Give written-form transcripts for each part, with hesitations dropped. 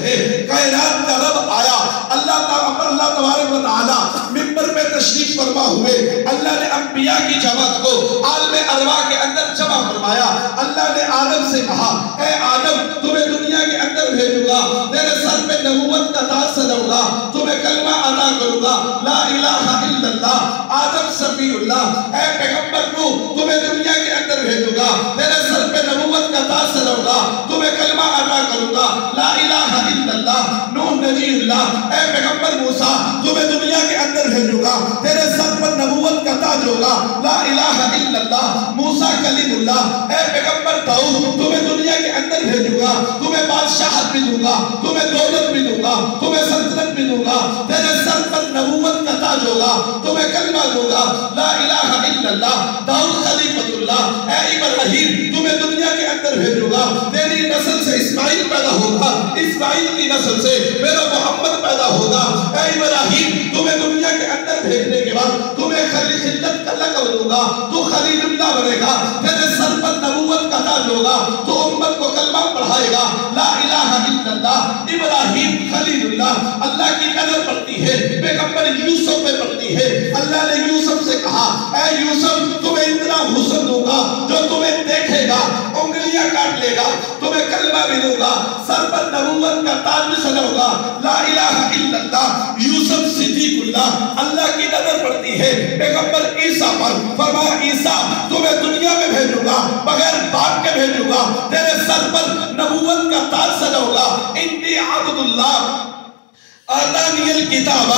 کائنات کا رب آیا، اللہ تبارک و تعالیٰ ممبر پہ تشریف فرما ہوئے، اللہ نے انبیاء کی جماعت کو عالم ارواح کے اندر جمع فرمایا۔ اللہ نے آدم سے کہا اے آدم تمہیں دنیا کے اندر بھیجوں گا، تیرے سر پہ نبوت کا تاج سجاؤں گا، تمہیں کلمہ ادا کروں گا لا الہ الا اللہ۔ آدم صفی اللہ، اے پیغمبر کو تمہیں دنیا کے اندر بھیجوں گا، تیرے سر پہ نبوت کا تاج سجاؤں گا، تمہیں کلمہ ادا کروں گا لا الہ الا اللہ۔ نوح نبی اللہ، اے پیغمبر موسیٰ تمہیں دنیا کے اندر بھیجوں گا، تیرے سر پر نبوت کا تاج ہوگا لا الہ الا اللہ۔ موسیٰ کلیم اللہ، اے پیغمبر داؤد تمہیں دنیا کے اندر بھیجوں گا، تمہیں بادشاہت بھی دوں گا، تمہیں دولت بھی دوں گا، تمہیں سلطنت بھی دوں گا، تیرے سر پر نبوت کا تاج ہوگا، تمہیں کلمہ دوں گا لا الہ الا اللہ۔ داؤد خلیفۃ اللہ، اے ابراہیم تمہیں دنیا کے اندر بھیجوں گا، تیری نسل سے اسماعیل پیدا ہوگا، اسماعیل کی نسل سے میرا محمد پیدا ہوگا۔ اے ابراہیم تمہیں دنیا کے اندر بھیجنے کے بعد تمہیں خلت کا لقب دوں گا، تو خلیل اللہ بنے گا، تیرے سر پر نبوت کا تاج ہوگا، تو امت کو کلمہ پڑھائے گا لا الہ الا اللہ۔ ابراہیم خلیل اللہ، اللہ کی نظر پڑتی ہے پیغمبر یوسف پہ پڑتی ہے، اللہ نے یوسف سے کہا اے یوسف تمہیں اتنا حسن دوں گا جو تمہیں دیکھے گا انگلیاں کاٹ لے گا، تمہیں کلمہ بھی دوں گا، سر پر نبوت کا تاج بھی سجاؤں گا لا الہ الا اللہ۔ یوسف صدیق اللہ، اللہ کی نظر پڑتی ہے پیغمبر عیسیٰ پر، فرمایا عیسیٰ تمہیں دنیا میں بھیجوں گا، بغیر باپ کے بھیجوں گا، تیرے سر پر نبوت کا تاج سجاؤں گا۔ انی عبد اللہ آتانی الکتاب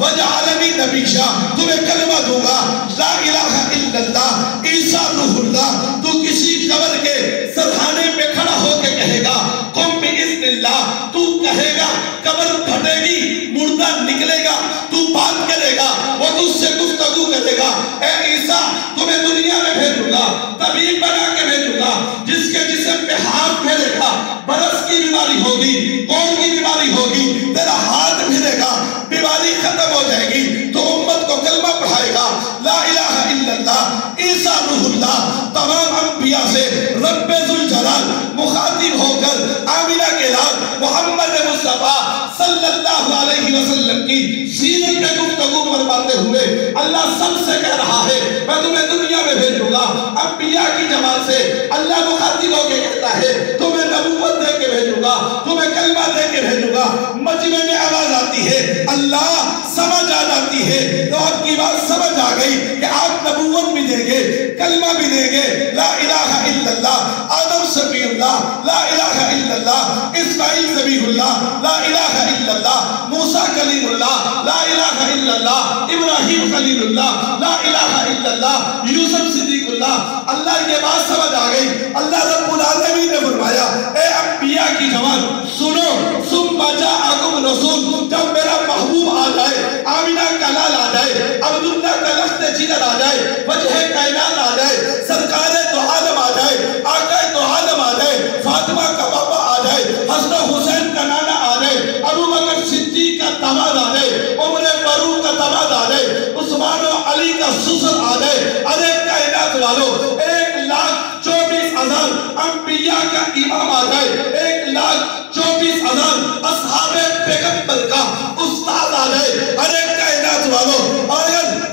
وجعلنی نبیا، تمہیں کلمہ دوں گا لا الہ الا اللہ۔ عیسیٰ روح اللہ، تو کسی قبر کے سرحانے پہ کھڑا ہو کے کہے گا قم باذن اللہ، تو کہے گا قبر پھٹے گی مردہ نکلے گا، تو بات کرے گا وہ تجھ سے گفتگو کرے گا۔ اے عیسیٰ تمہیں دنیا میں بھیجوں گا، طبیب بنا کے بھیجوں گا، جس کے جسم پہ ہاتھ پھیرے گا برس کی بیماری ہوگی، کون کی بیماری ہوگی، تیرا ہاتھ پھیرے گا بیماری ختم ہو جائے گی، تو امت کو کلمہ پڑھائے گا لا الہ الا اللہ۔ عیسیٰ روح اللہ تمام انبیاء سے رب ذوالجلال مخاطب ہو کر آمینہ کے لال محمد مصطفیٰ صلی اللہ علیہ وسلم کی سیرت میں گفتگو فرماتے ہوئے اللہ سب سے کہہ رہا ہے میں تمہیں دنیا میں بھیجوں گا۔ انبیاء کی جماعت سے اللہ مخاطب ہو کے کہتا ہے تمہیں نبوت دے کے بھیجوں گا، تمہیں کلمہ دے کے بھیجوں گا۔ مجمع میں آواز آتی ہے اللہ سمجھ آ جاتی ہے، تو آپ کی بات سمجھ آ گئی کہ آپ نبوت بھی دیں گے، کلمہ بھی دیں گے لا الہ الا اللہ۔ آدم صفی اللہ لا الہ الا اللہ، اسماعیل ذبیح اللہ لا الہ الا اللہ، موسیٰ کلیم اللہ لا الہ الا اللہ، ابراہیم خلیل اللہ لا الہ الا اللہ، یوسف صدیق اللہ۔ اللہ یہ بات سمجھ آ گئی، اللہ رب العالمین نے فرمایا اے انبیاء کی جماعت سنو، ثم جاءکم رسول، جب میرا محبوب آ جائے، آمینہ کا لال آ جائے، عبداللہ کا لخت جگر آ جائے، وجہ کائنات آ جائے، سرکار دو عالم آ جائے، آقا دو عالم آ جائے، فاطمہ کا بابا آ جائے، حسن حسین کا نانا آ جائے، ابو بکر صدیق کا داماد آ جائے، عمر فاروق کا داماد آ جائے، عثمان و علی کا سسر آ جائے، ارے کائنات والو 1,24,000 انبیاء کا امام آ جائے، 1,24,000 اصحاب پیغمبر کا استاد آ جائے، ارے کائنات والو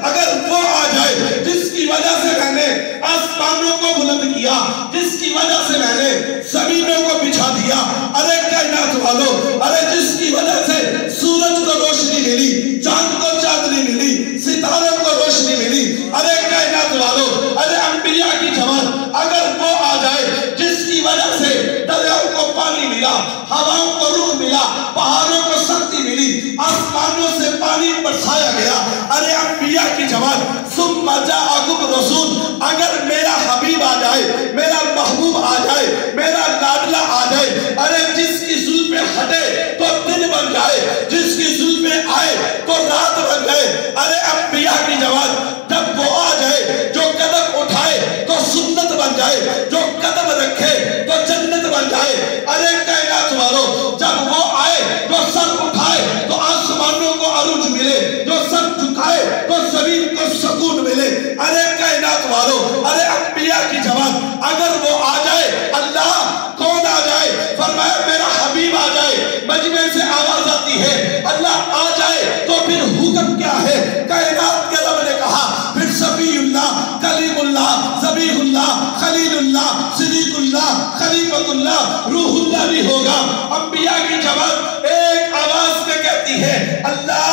اگر وہ آ جائے جس کی وجہ سے میں نے آسمانوں کو بلند کیا، جس کی وجہ سے میں نے زمینوں کو بچھا دیا، ارے کائنات والو ارے جس کی وجہ سے سورج کو روشنی ملی، چاند کو چاندنی ملی، ستاروں کو روشنی ملی، ارے کائنات والو ارے انبیاء کی جماعت اگر وہ آ جائے جس کی وجہ سے دریاؤں کو پانی ملا، ہواؤں کو روح ملا، پہاڑوں کو سختی ملی، آسمانوں سے پانی برسایا گیا، ارے انبیاء کی جماعت ثم جاءکم رسول، اگر میرا حبیب آ جائے، میرا محبوب آ جائے، میرا لاڈلا آ جائے، ارے جس کی زلفیں ہٹے تو دن بن جائے، جس کی زلفیں آئے تو رات بن جائے، ارے انبیاء کی جماعت جب وہ آ جائے جو قدم اٹھائے تو سنت بن جائے، جو قدم رکھے تو جنت بن جائے، ارے کائنات والو جب وہ آئے جو سر اٹھائے تو آسمانوں کو عروج ملے، جو سر جھکائے تو زمین کو سکون ملے، ارے کائنات والو ارے انبیاء کی جماعت اگر وہ آ جائے، اللہ کون آ جائے؟ فرمایا میرا حبیب آ جائے، میں سے آواز آتی ہے اللہ آ جائے تو پھر حکم کیا ہے؟ کائنات کے رب نے کہا پھر صفی اللہ، کلیم اللہ، ذبیح اللہ، خلیل اللہ، صدیق اللہ، خلیفۃ اللہ، روح اللہ بھی ہوگا۔ انبیاء کی جماعت ایک آواز میں کہتی ہے اللہ